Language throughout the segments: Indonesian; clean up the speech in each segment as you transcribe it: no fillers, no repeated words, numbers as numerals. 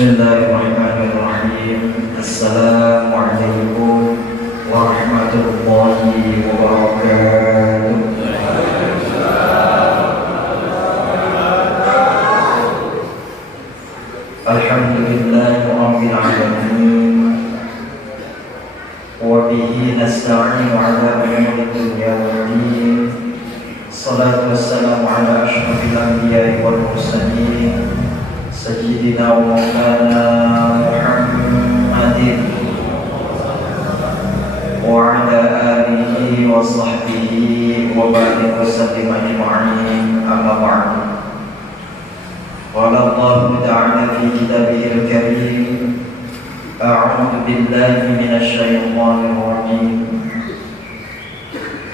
Bismillahirrahmanirrahim. Assalamualaikum warahmatullahi wabarakatuh. Alhamdulillahirabbil alamin. Wa bihi nasta'inu 'ala umuri dunya waddin. Salatu wassalamu 'ala asyrafil anbiya'i wal mursalin. Sayyidina wa maulana Muhammadin wa ala alihi wa sahbihi wa barik wa sallim ajma'in, amma ba'du. Qala Allah ta'ala fi kitabihil karim, a'udzu billahi minasy syaithanir rajim.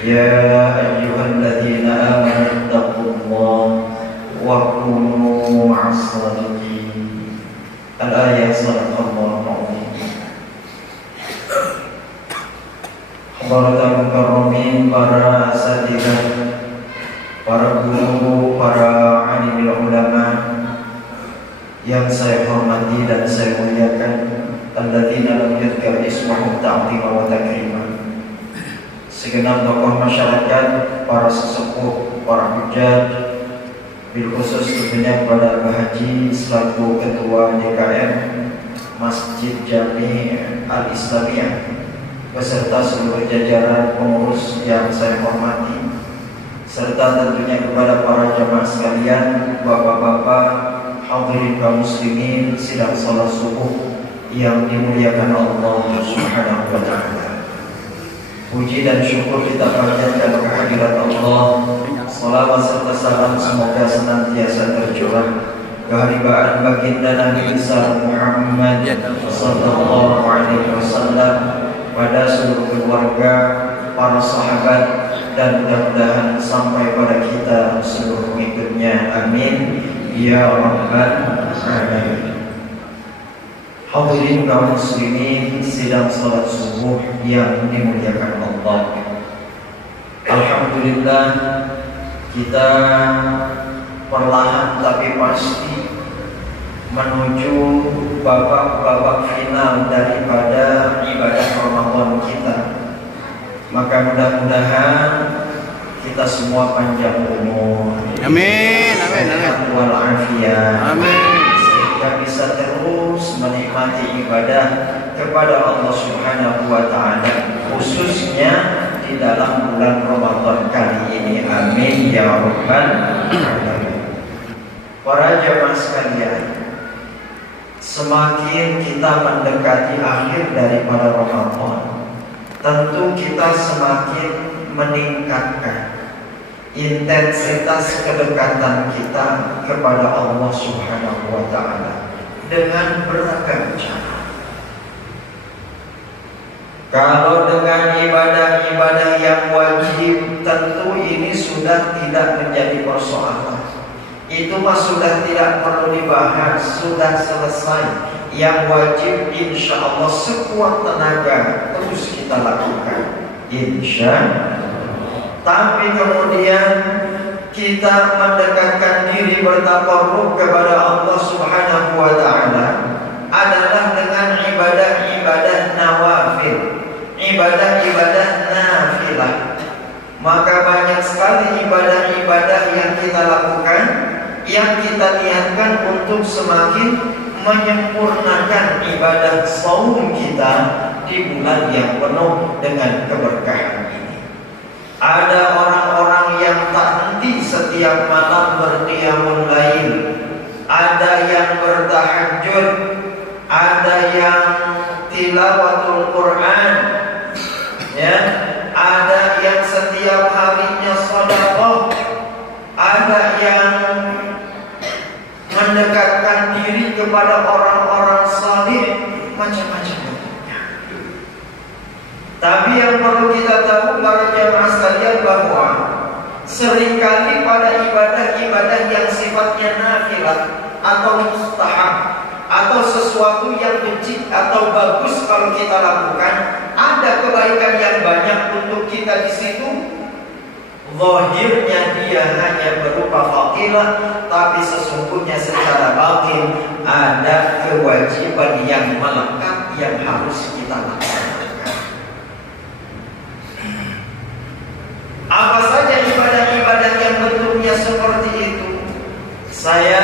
Ya ayyuhalladzina amanu taqullaha wa kunu ma'as shadiqin. Al-ayat sadaqallahu al-azim. Hadirin mukarramin, para asatidzah, para guru, para alimul ulama yang saya hormati dan saya muliakan, alladzina lam yudhkar ismuhum ta'zima wa takrima. Segenap tokoh masyarakat, para sesepuh, para hujjah, bil khusus tentunya kepada Pak Haji selaku Ketua DKM Masjid Jami Al-Islamiyah beserta seluruh jajaran pengurus yang saya hormati, serta tentunya kepada para jamaah sekalian, bapak-bapak, hadirin kaum muslimin sidang salat subuh yang dimuliakan Allah Subhanahu wa taala. Puji dan syukur kita panjatkan kehadirat Allah. Salawat serta salam semoga senantiasa tercurah keharibaan baginda Nabi besar Muhammad sallallahu alaihi wasallam pada seluruh keluarga, para sahabat, dan mudah-mudahan sampai pada kita seluruh pengikutnya. Amin ya rabbal alamin. Hadirin kaum muslimin sidang salat subuh yang dimuliakan Allah. Alhamdulillah, kita perlahan tapi pasti menuju babak-babak final daripada ibadah Ramadan kita. Maka mudah-mudahan kita semua panjang umur, amin, amin, amin, walafiat, amin, sehingga bisa terus menikmati ibadah kepada Allah Subhanahu wa taala, khususnya di dalam bulan Ramadan kali ini. Amin ya rabbal alamin. Para jamaah sekalian, semakin kita mendekati akhir daripada Ramadan, tentu kita semakin meningkatkan intensitas kedekatan kita kepada Allah Subhanahu wa taala dengan beragam cara. Kalau dengan ibadah-ibadah yang wajib, tentu ini sudah tidak menjadi persoalan. Itu mah sudah tidak perlu dibahas, sudah selesai. Yang wajib insya Allah sekuat tenaga terus kita lakukan, insya Allah. Tapi kemudian kita mendekatkan diri bertakarrub kepada Allah Subhanahu wa taala adalah dengan ibadah-ibadah nawafil, ibadah-ibadah nafilah. Maka banyak sekali ibadah-ibadah yang kita lakukan, yang kita niatkan untuk semakin menyempurnakan ibadah shaum kita di bulan yang penuh dengan keberkahan ini. Ada orang-orang yang tak henti setiap malam berqiyamul lail, ada yang bertahajud, ada yang tilawatul Quran, ya, ada yang setiap harinya sedekah, ada yang mendekatkan diri kepada orang-orang salih, macam-macam bentuknya. Tapi yang perlu kita tahu para jamaah sekalian bahwa seringkali pada ibadah-ibadah yang sifatnya nafilah atau mustahab atau sesuatu yang kecil atau bagus kalau kita lakukan, ada kebaikan yang banyak untuk kita di situ. zahirnya dia hanya berupa fadilah, tapi sesungguhnya secara batin ada kewajiban yang melekat yang harus kita laksanakan. Apa saja ibadah-ibadah yang bentuknya seperti itu? Saya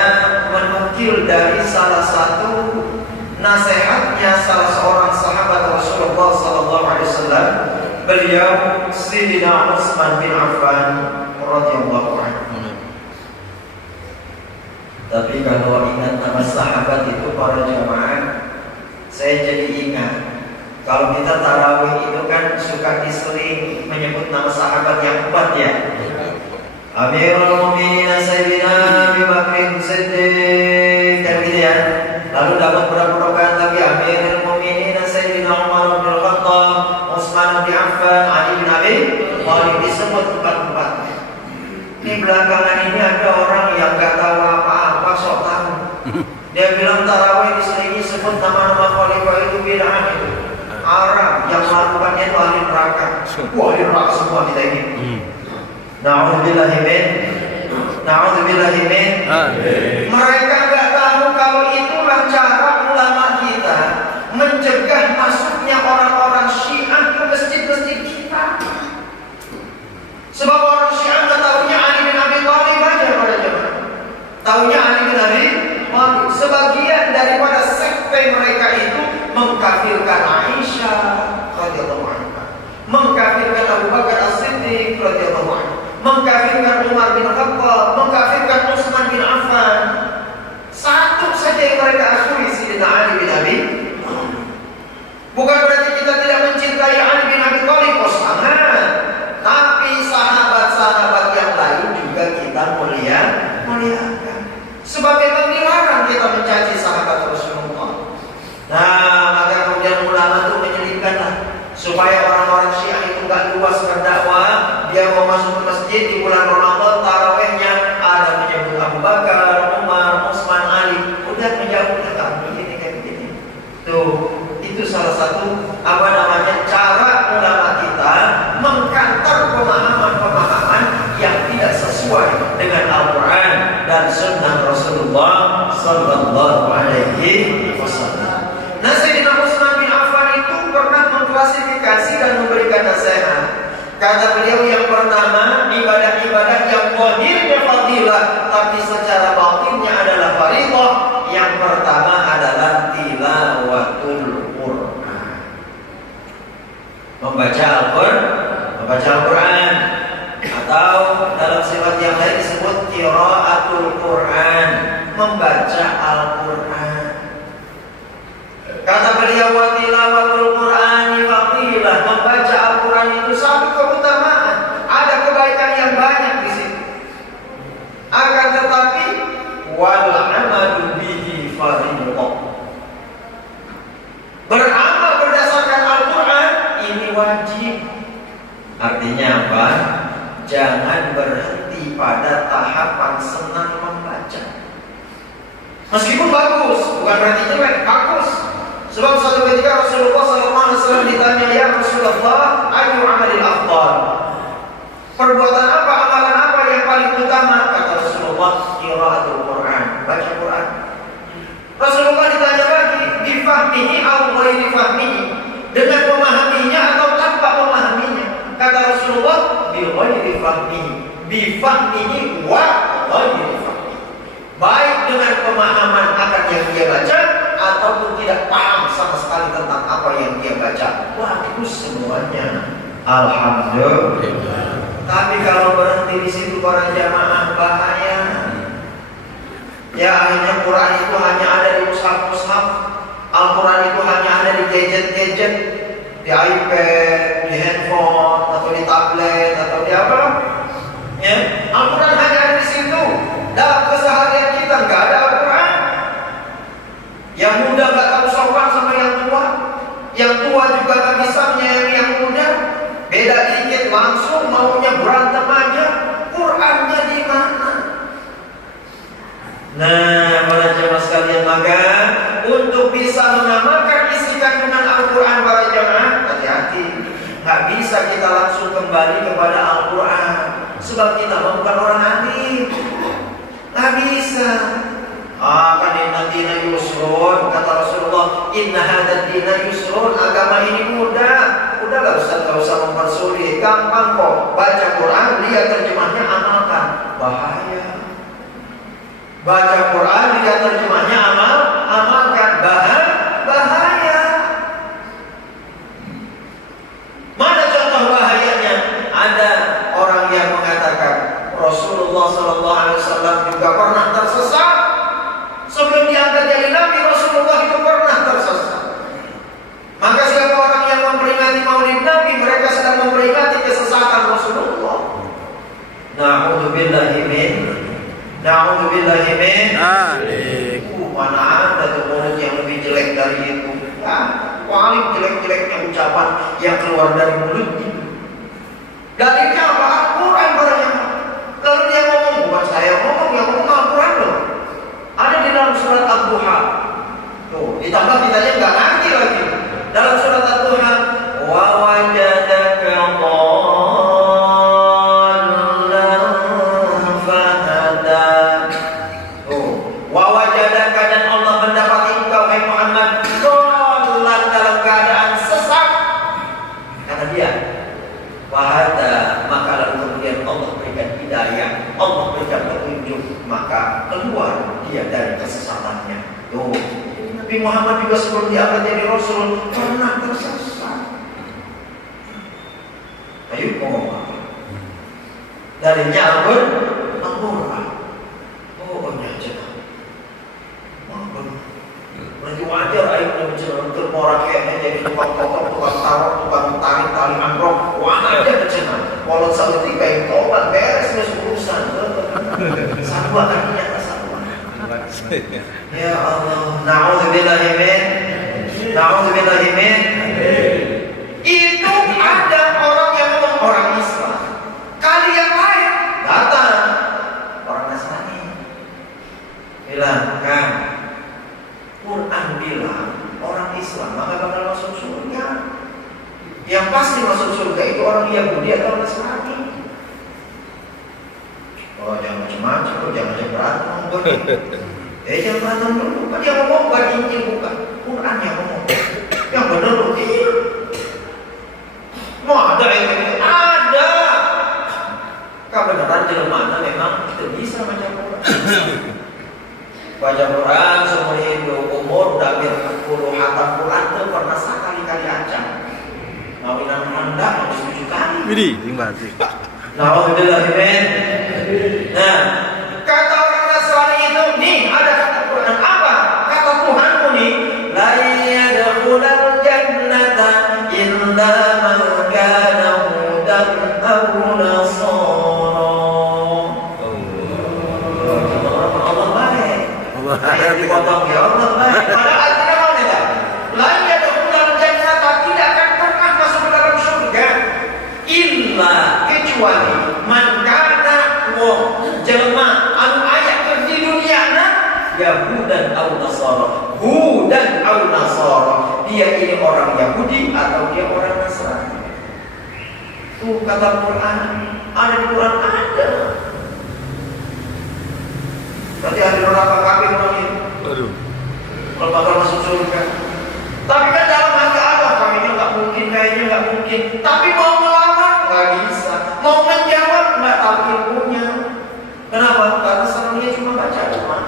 menukil dari salah satu nasihatnya salah seorang sahabat Rasulullah SAW. Beliau Sayyidina Utsman bin Affan radhiyallahu anhu. Tapi kalau ingat nama sahabat itu para jamaah, saya jadi ingat. Kalau kita tarawih itu kan suka diseling menyebut nama sahabat yang kuat ya. Amirul Mu'minin Sayyidina Abu Bakr Siddiq, kan gitu ya. Lalu dapat berapa rakaat lagi? Amirul Mu'minin Sayyidina Umar bin Khattab, Utsman bin Affan, Ali bin Abi Thalib, disebut empat-empatnya. Ini belakangan ini ada orang yang gak tahu apa-apa, sok tahu. Dia bilang tarawih diselingi sebut nama-nama khalifah itu bid'ah itu. Arab yang melakukannya itu ahli neraka. Wah, ahli neraka semua kita ini. Na'udzubillahi min. Mereka gak tahu kalau itulah cara ulama kita mencegah masuknya orang-orang Syiah ke masjid-masjid kita. Sebab orang Syiah gak tahunya Ali bin Abi Thalib aja pada jemaah. Tahunya Ali bin Abi Thalib. Sebagian daripada sekte mereka itu mengkafirkan Aisyah radhiyallahu anha, mengkafirkan Abu Bakar As-Siddiq radhiyallahu anhu, mengkafirkan Umar bin Khattab, mengkafirkan Utsman bin Affan. Satu saja yang mereka akui, Sayyidina Ali bin Abi Thalib. Bukan berarti kita tidak mencintai Ali bin Abi Thalib, sangat. Tapi sahabat-sahabat yang lain juga kita muliakan. Sebab memang dilarang kita mencaci sahabat Rasulullah. Nah, maka kemudian ulama itu menyelipkanlah supaya orang-orang Syiah itu gak luas berdakwah. Dia mau masuk ke masjid di bulan Ramadan, tarawihnya ada menyebut Abu Bakar, Umar, Utsman, Ali. Udah menjauhnya begini kayak begini. Tuh, itu salah satu cara ulama kita mengkantor pemahaman-pemahaman yang tidak sesuai dengan Al-Quran dan Sunnah Rasulullah Sallallahu Alaihi Wasallam. Nah, Sayyidina Utsman bin Affan itu pernah mengklasifikasi dan memberikan nasihat. Kata beliau, yang pertama, ibadah-ibadah yang zahirnya fadilah tapi secara batinnya adalah fardhu. Yang pertama adalah tilawatul Quran. Membaca Al-Quran, atau dalam sifat yang lain disebut qiraatul Quran, membaca Al-Quran. Kata beliau, wa tilawatul Qur'ani fadilah, membaca Al-Quran itu satu keutamaan, ada kebaikan yang banyak di situ. Akan tetapi wal amalu bihi fardhu. Beramal berdasarkan Al-Quran ini wajib. Artinya apa? Jangan berhenti pada tahapan senang membaca. Meskipun bagus, bukan berarti jelek, bagus. Sebab suatu ketika Rasulullah SAW ditanya, ya Rasulullah, ayu amalil afdal? Perbuatan apa, amalan apa yang paling utama? Kata Rasulullah, qiraatul Quran, baca Quran. Rasulullah ditanya lagi, bifahmihi atau ghairi fahmihi, dengan memahaminya atau tanpa memahaminya? Kata Rasulullah, bi ghairi fahmihi, bifahmihi wa ghairi fahmihi. Baik dengan pemahaman akan yang dia baca ataupun tidak paham sama sekali tentang apa yang dia baca. Bagus semuanya, alhamdulillah. Tapi kalau berhenti di situ para jamaah, bahaya. Ya, akhirnya Quran itu hanya ada di mushaf-mushaf. Al-Quran itu hanya ada di gadget-gadget, di iPad, di handphone, atau di tablet, atau di apa? Ya, Al-Quran hanya ada di situ. Dalam keseharian kita nggak ada Al-Quran. Yang muda nggak tahu sopan sama yang tua, yang tua juga nggak bisa menyayangi yang muda. Beda dikit langsung maunya berantem aja. Qurannya di mana? Nah, para jemaah sekalian, maka untuk bisa mengamalkan isi kandungan Al-Quran para jemaah, hati-hati. Nggak bisa kita langsung kembali kepada Al-Quran. Sebab kita bukan orang alim. Nggak bisa. Kan inna dina yusrun, kata Rasulullah, inna hadad dina yusrun, agama ini mudah. Udah gak usah mempersulit, gampang kok. Baca Quran, lihat terjemahnya, amalkan. Bahaya. Baca Quran, lihat terjemahnya, amalkan. Bahaya. Mana contoh bahayanya? Ada orang yang mengatakan Rasulullah SAW juga pernah tersesat. Sebelum diangkat jadi Nabi, Rasulullah itu pernah tersesat. Maka siapa orang yang memperingati Maulid Nabi, mereka sedang memperingati kesesatan Rasulullah. Na'udzubillahi min. Mana ada tuh mulut yang lebih jelek dari itu? Paling jelek-jeleknya ucapan yang keluar dari mulutnya. Dalilnya apa? Al-Quran barangnya. Lalu dia ngomong, bukan saya ngomong, yang ngomong Al-Quran loh. Ada di dalam surat Ad-Duha. Tuh, ditambah kita aja nggak ngerti lagi. Dalam surat Ad-Duha, wa wajadaka dhallan fahada. Tuh, wa wajadaka, dan Allah mendapati engkau hai Muhammad dhallan, dalam keadaan sesat. Kata dia, fahada, maka lalu kemudian Allah berikan hidayah, Allah berikan petunjuk, maka keluar dia dari kesesatannya. Tuh, Nabi Muhammad juga sebelum diangkat jadi Rasul pernah tersesat. Ayo ngomong apa? Dalilnya Al-Quran. Oh, nyajak. Berarti wajar ayo menceritakan orang kayaknya jadi tukang potong, tukang taruh, tukang tarik tali androk. Wajar bercena. Walau satu tiga yang tobat beres masuk urusan. Satu kakinya kesatuan. Ya Allah, na'udzubillahi min. Itu ada orang yang ngomong orang Islam. Kali yang lain datang orang Nasrani. Bilang, kan Quran bilang orang Islam maka bakal masuk surga. Yang pasti masuk surga itu orang Yahudi atau Nasrani. Oh, jangan macam-macam, jangan berantem. Jangan berantem dulu. Kan yang ngomong bukan Injil, bukan Quran yang ngomong. Yang benar loh, iya. Mau ada yang ini? Ada. Kebenaran jelmana memang kita bisa baca Quran. Baca Quran seumur hidup, umur udah hampir 40 hatam Quran itu pernah sekali-kali ancam. Mawinan Anda harus 7 kali. Widih, tinggal sih. Nah, kata orang Nasrani itu, nih ada kata Quran apa? Kata Tuhanmu nih, la yadkhulul jannata illa man kana hudan aw nasara. Allah baik. Ayat dipotong ya Allah baik. Pada artinya apa nih? La yadkhulul jannata, tidak akan pernah masuk ke dalam surga illa, kecuali man kana jelma anu ayat di dunia na Yahudan au Nasara. Hudan au Nasara, dia ini orang Yahudi atau dia orang Nasrani. Tuh kata Quran, ada di Quran ada. Berarti ahli neraka kafir orang ini. Waduh. Kalau bakal masuk surga. Tapi kan dalam hati Allah, kayaknya nggak mungkin, kayaknya nggak mungkin. Tapi mau melawan nggak bisa, mau menjawab nggak tahu ilmunya. Kenapa? Karena senangnya cuma baca Quran.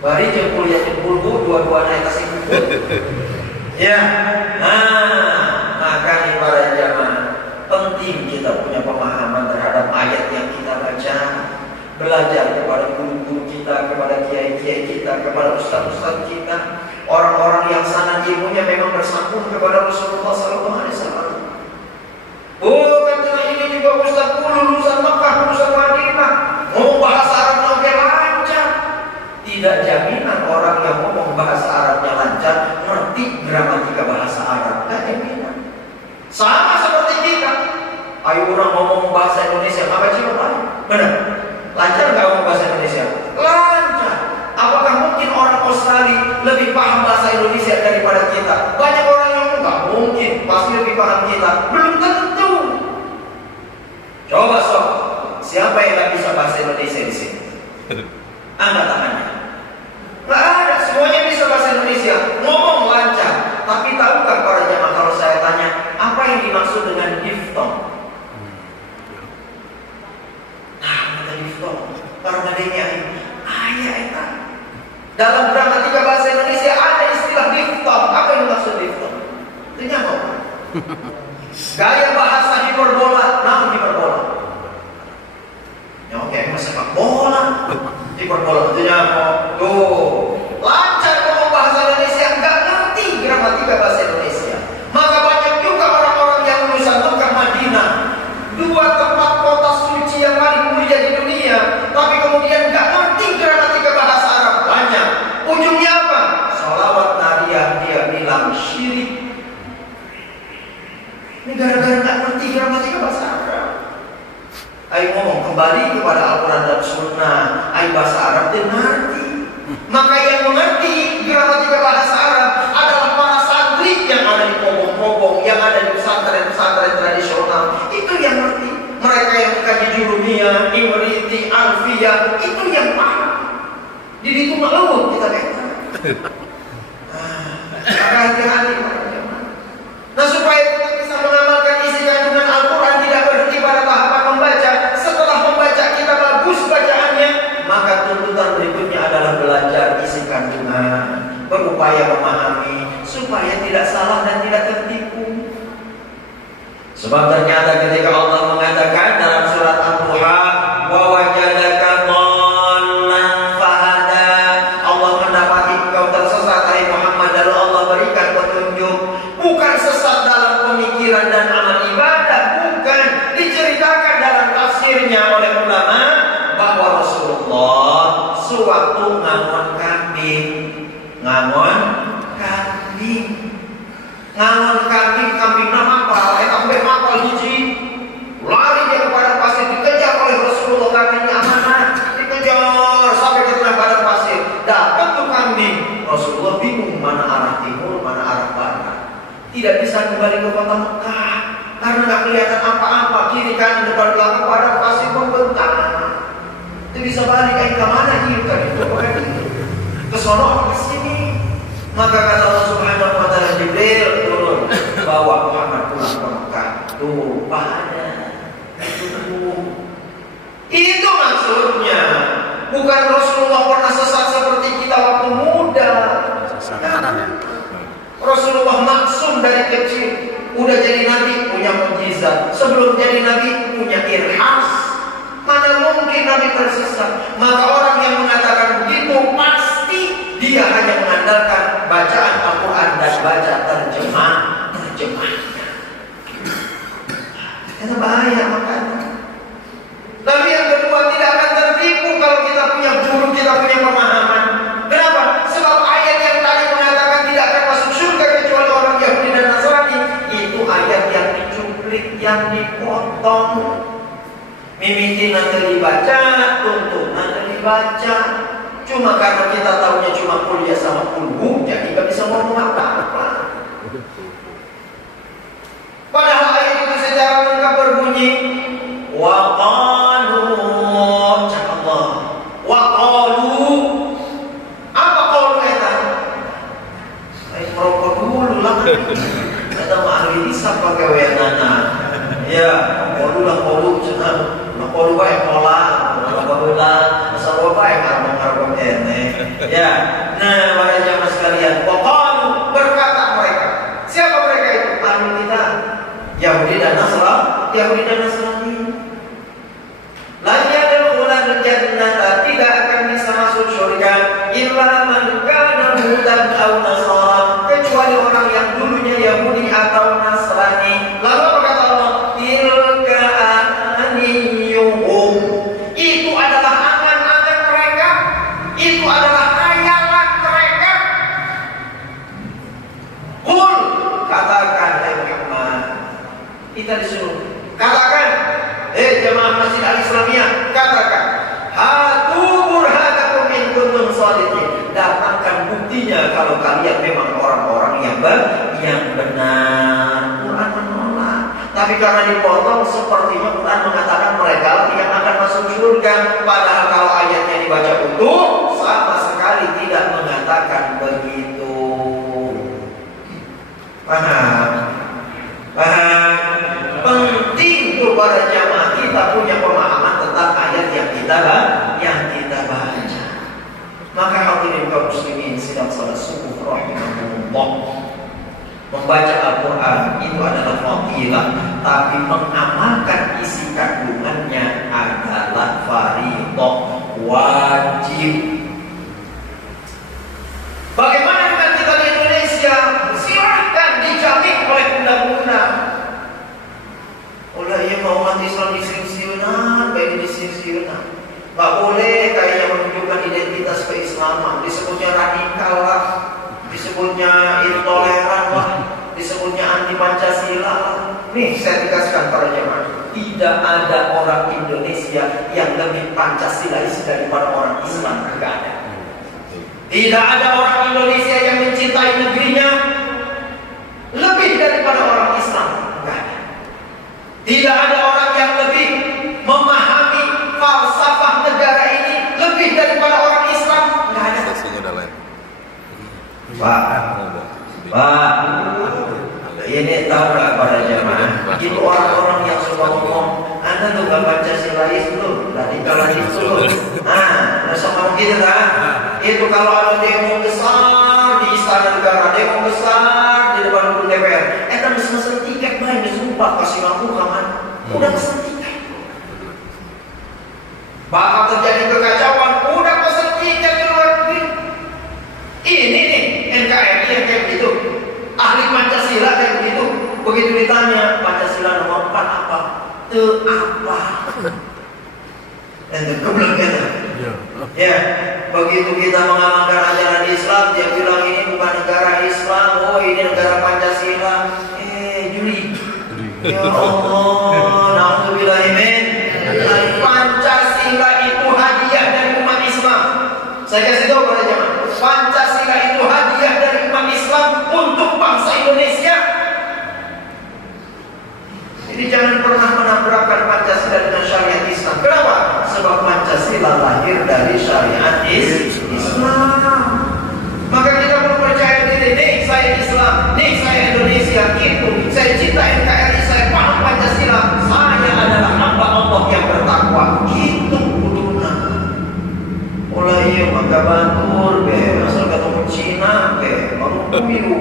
Bari jempul ya jempul bu, dua-duanya kasih buku. Ya, maka nih para jamaah, penting kita punya pemahaman terhadap ayat yang kita baca. Belajar kepada guru-guru kita, kepada kiai-kiai kita, kepada ustaz-ustaz kita, orang-orang yang sanad ilmunya memang bersambung kepada Rasulullah SAW. Katanya ini juga ustaz lulusan Mekah, lulusan Madinah, ngomong bahasa Arab sampai lancar. Tidak jaminan orang yang ngomong bahasa Arabnya lancar ngerti gramatika bahasa Arab. Tidak jaminan. Sama seperti kita. Ayo orang ngomong bahasa Indonesia, apa sih Pak? Benar. Lancar nggak ngomong bahasa Indonesia? Lancar. Apakah mungkin orang Australia lebih paham bahasa Indonesia daripada kita? Banyak orang yang nggak mungkin, pasti lebih paham Siapa yang nggak bisa bahasa Indonesia di sini? Angkat tangannya. Nggak ada, semuanya bisa bahasa Indonesia, ngomong lancar. Tapi tahukah para jamaah kalau saya tanya, apa yang dimaksud dengan diftong? Nah, kata diftong, permadanya ayah eta. Dalam gramatika bahasa Indonesia ada istilah diftong. Apa yang dimaksud diftong? Itu nyamuk. Gaya bahasa hiperbola, namun hiperbola. Ya oke, sepak bola. Hiperbola itu nyamuk. Tuh, lancar ngomong bahasa Indonesia, nggak ngerti gramatika bahasa Indonesia. Maka banyak juga orang-orang yang lulusan Mekah Madinah, dua tempat kota suci yang paling mulia di dunia, tapi kemudian nggak ngerti gramatika bahasa Arab. Banyak. Ujungnya apa? Sholawat nariyah dia bilang syirik. Ini gara-gara nggak ngerti gramatika bahasa Arab. Ayo ngomong kembali kepada Al-Quran dan Sunnah. Ayo bahasa Arab dia ngerti. Maka yang mengerti gramatika bahasa Arab adalah para santri yang ada di kobong-kobong, yang ada di pesantren-pesantren tradisional. Itu yang ngerti. Mereka yang mengkaji Jurumiyah, Imriti, Alfiyah, itu yang paham. Di situ melewut kita kata. Hati-hati. Nah, supaya kita bisa mengamalkan isi kandungan Al-Quran tidak berhenti pada tahapan membaca. Setelah membaca kita bagus bacaannya, maka tuntutan berikutnya adalah belajar isi kandungan, berupaya memahami supaya tidak salah dan tidak tertipu. Sebab ternyata ketika Allah mengatakan dalam surat Al-Duha, wa wajadaka dhallan fahada, Allah mendapati engkau tersesat hai Muhammad, lalu Allah berikan petunjuk. Bukan sesat dalam pemikiran dan amal ibadah, bukan. Diceritakan dalam tafsirnya oleh ulama bahwa Rasulullah sewaktu ngangon kambing, kambingnya mapal, sampai mapal hiji, lari dia ke padang pasir, dikejar oleh Rasulullah karena ini amanah, dikejar sampai ke tengah padang pasir, dapat tuh kambing. Rasulullah bingung mana arah timur, mana arah barat, tidak bisa kembali ke kota Mekah karena nggak kelihatan apa-apa, kiri kanan depan belakang padang pasir membentang. Itu bisa balik ke mana hidup tadi itu ke sono ke sini. Maka kata Allah Subhanahu wa taala, Jibril turun bawa Muhammad pulang ke Mekah. Tuh, pada itu maksudnya. Bukan Rasulullah pernah sesat seperti kita waktu muda. Rasulullah maksum dari kecil. Udah jadi nabi punya mukjizat. Sebelum jadi nabi punya irhas. Mana mungkin nabi tersesat? Maka orang yang mengatakan begitu pasti dia hanya mengandalkan bacaan Al-Quran dan baca terjemahnya. Itu bahaya makanya. Lalu yang kedua, tidak akan tertipu kalau kita punya guru, kita punya pemahaman. Kenapa? Sebab ayat yang tadi mengatakan tidak akan masuk surga kecuali orang Yahudi dan Nasrani, itu ayat yang dicuplik, yang dipotong. Mimiti nanti dibaca, tuntut nanti dibaca. Cuma karena kita tahunya cuma kuliah sama kulhu, jadi gak bisa ngomong apa-apa. Padahal ayat itu secara lengkap berbunyi wa qalu, Allah, wa qalu. Apa qalu eta? Rokok dulu lah. Kata ahli hisab pakai wenana. Ya, qalu lah qalu cenah. Qalu wae pola, qalu lah asal wae ngarep-ngarep ene. Ya. Nah, para jamaah sekalian, wa qalu, berkata mereka. Siapa mereka itu? Ahli kita. Yahudi dan Nasrani. Lainnya adalah jannah, tidak akan bisa masuk surga illa man kana hudan aw nasara, kecuali orang yang dulunya Yahudi atau Nasrani. Lalu apa kata Allah? Tilka aniyuhum, itu adalah angan-angan mereka, itu adalah khayalan mereka. Qul, katakan hai Muhammad, kita disuruh katakan, jamaah Masjid Al-Islamiyah, katakan, hatu burhanakum in kuntum shadiqin, datangkan buktinya kalau kalian memang orang-orang yang benar. Quran menolak, tapi karena dipotong sepertinya Quran mengatakan mereka yang akan masuk surga. Padahal kalau ayatnya dibaca utuh, sama sekali tidak mengatakan begitu. Paham? Paham? Penting tuh para jamaah kita punya pemahaman tentang ayat yang kita baca. Maka hadirin kaum muslimin sedang salat subuh rahimahumullah. Membaca Al-Quran itu adalah fadilah, tapi mengamalkan isi kandungannya adalah fardhu, wajib. Bagaimana dengan kita di Indonesia? Silahkan dijamin oleh undang-undang. Oleh yang mau umat Islam disiun-siunan, baik disiun-siunan. Gak boleh kayaknya menunjukkan identitas keislaman. Disebutnya radikal lah, disebutnya intoleran lah, disebutnya anti Pancasila lah. Nih saya dikasihkan para jemaah, tidak ada orang Indonesia yang lebih Pancasilais daripada orang Islam. Tidak ada. Tidak ada orang Indonesia yang mencintai negerinya lebih daripada orang Islam. Tidak ada. Tidak ada orang yang lebih memahami falsafah negara ini lebih daripada orang Islam. Tidak ada. Pak, ini tahu nggak para jamaah? Itu orang-orang yang suka ngomong, Anda tuh gak Pancasilais tuh, radikalis tuh. Nah, sama gitu kan? Itu kalau ada demo besar di Istana Negara, demo besar di depan gedung DPR, kan mesen tiket banyak, sumpah kasih lampu kaman, udah pesen tiket. Bakal terjadi kekacauan, udah pesen tiket di luar negeri. Ini nih NKRI yang kayak begitu, ahli Pancasila kayak begitu. Begitu ditanya Pancasila nomor 4 apa? Itu apa? Dan terkeblek kita. Ya, begitu kita mengamalkan ajaran Islam, dia bilang ini bukan negara Islam, oh ini negara Pancasila. Juli. Ya Allah, na'udzubillahimin. Pancasila itu hadiah dari umat Islam. Saya kasih tahu pada jemaah, Pancasila itu hadiah dari umat Islam untuk bangsa Indonesia. Jadi jangan pernah menabrakkan Pancasila dengan syariat Islam. Kenapa? Sebab Pancasila lahir dari syariat Islam. Maka kita perlu percaya diri, nih saya Islam, nih saya Indonesia, gitu. Saya cinta NKRI, saya paham Pancasila. Saya adalah hamba Allah yang bertakwa. Gitu kuduna. Mulai yang maka batur be, asal ketemu Cina be, baru kumilu.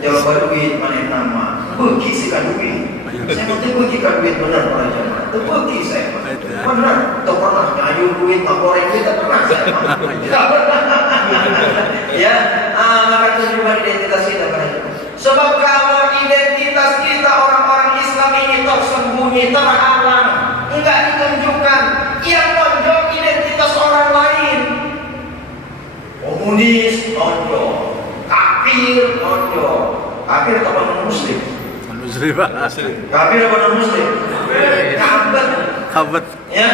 Jalan baduit mana nama? Bagi sih kan duit. Saya mau terbagi duit benar para jemaah. Terbagi saya benar. Tak pernah ngayuh duit, ngoreng duit, tak pernah saya. Tak pernah. Ya, maka tunjukkan identitas kita para jemaah. Sebab kalau identitas kita orang-orang Islam ini tersembunyi, terhalang, enggak ditunjukkan, yang menonjol identitas orang lain. Komunis nonjol, kafir nonjol. Kafir atau non-muslim? Muslim. Kafir apa non-muslim? Kabet. Ya.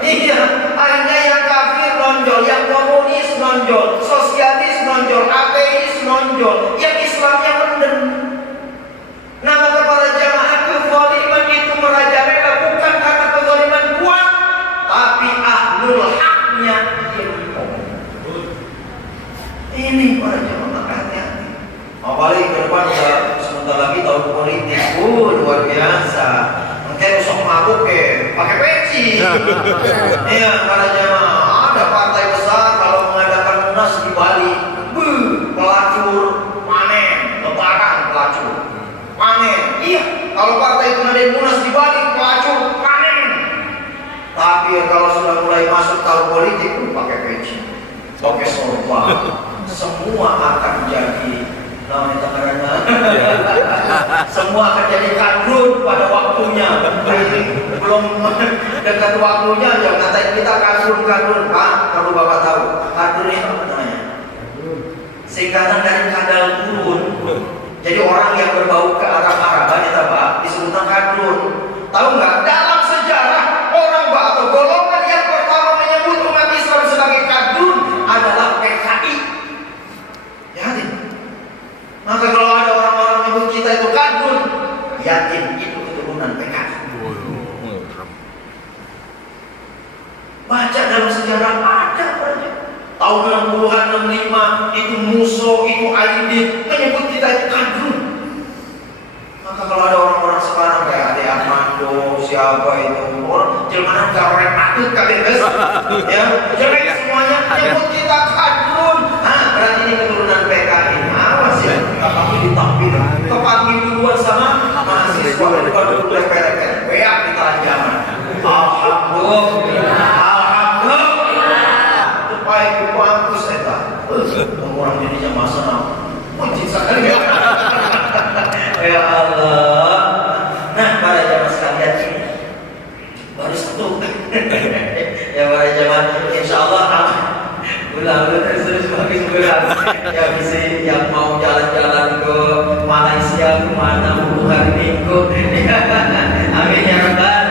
Iya, hanya yang kafir nonjol, yang komunis nonjol, sosialis nonjol, ateis nonjol, yang Islamnya mendem. Nah, maka para jamaah, kezaliman itu merajalela bukan karena kezaliman kuat, tapi ahlul haknya ini para jamaah hati-hati. Apalagi ke depan sebentar lagi tahun politik, luar biasa. Mungkin usah mabuk pakai peci. Iya, para jamaah, ada partai besar kalau mengadakan munas di Bali, pelacur panen, lebaran pelacur panen. Iya, kalau partai itu ada munas di Bali, pelacur panen. Tapi kalau sudah mulai masuk tahun politik, pakai peci, pakai sorban, semua akan jadi namanya tangerana. Semua akan jadi kadrun pada waktunya. Belum dekat waktunya aja ngatain kita kadrun. Pak, kalau Bapak tahu kadrun itu apa namanya? Singkatan dari kadal gurun. Jadi orang yang berbau ke Arab-Araban ya Pak, disebutkan kadrun. Tahu nggak? Dalam sejarah orang atau golongan yang pertama menyebut umat Islam sebagai kadrun adalah PKI. Ya, maka kalau ada orang-orang menyebut kita itu kadrun, yakin itu keturunan PKI. Baca dalam sejarah ada banyak. Tahun 60-an, 65 itu Musso, itu Aidit menyebut kita itu kadrun. Maka kalau ada orang-orang sekarang kayak Ade Armando, siapa itu orang jelmaan garet atut kabebes, ya jelek semuanya menyebut kita kadrun. Berarti ini keturunan PKI. Awas ya, tapi ditampil kepanggil duluan sama mahasiswa bukan dulu leper-leper. Beak di tangan zaman. Alhamdulillah. Supaya itu bagus eta. Orang jadinya masalah. Puji sekali ya. Ya Allah. Nah, para jamaah sekalian ini baru satu. Ya para jamaah, insyaallah ulang terus bagus berat. Yang mau jalan-jalan ke Malaysia, ke mana hari Minggu. Amin ya rabbal.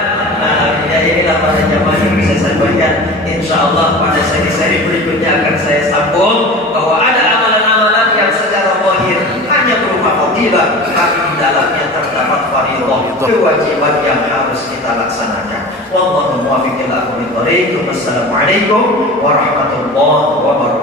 Ya inilah para jamaah yang bisa saya sampaikan. Insyaallah pada seri-seri berikutnya akan saya sambung bahwa ada amalan-amalan yang secara zahir hanya berupa fadilah, tapi di dalamnya terdapat fardhu, kewajiban yang harus kita laksanakan. Wallahu muwaffiq ila aqwamit thoriq. Wassalamualaikum warahmatullahi wabarakatuh.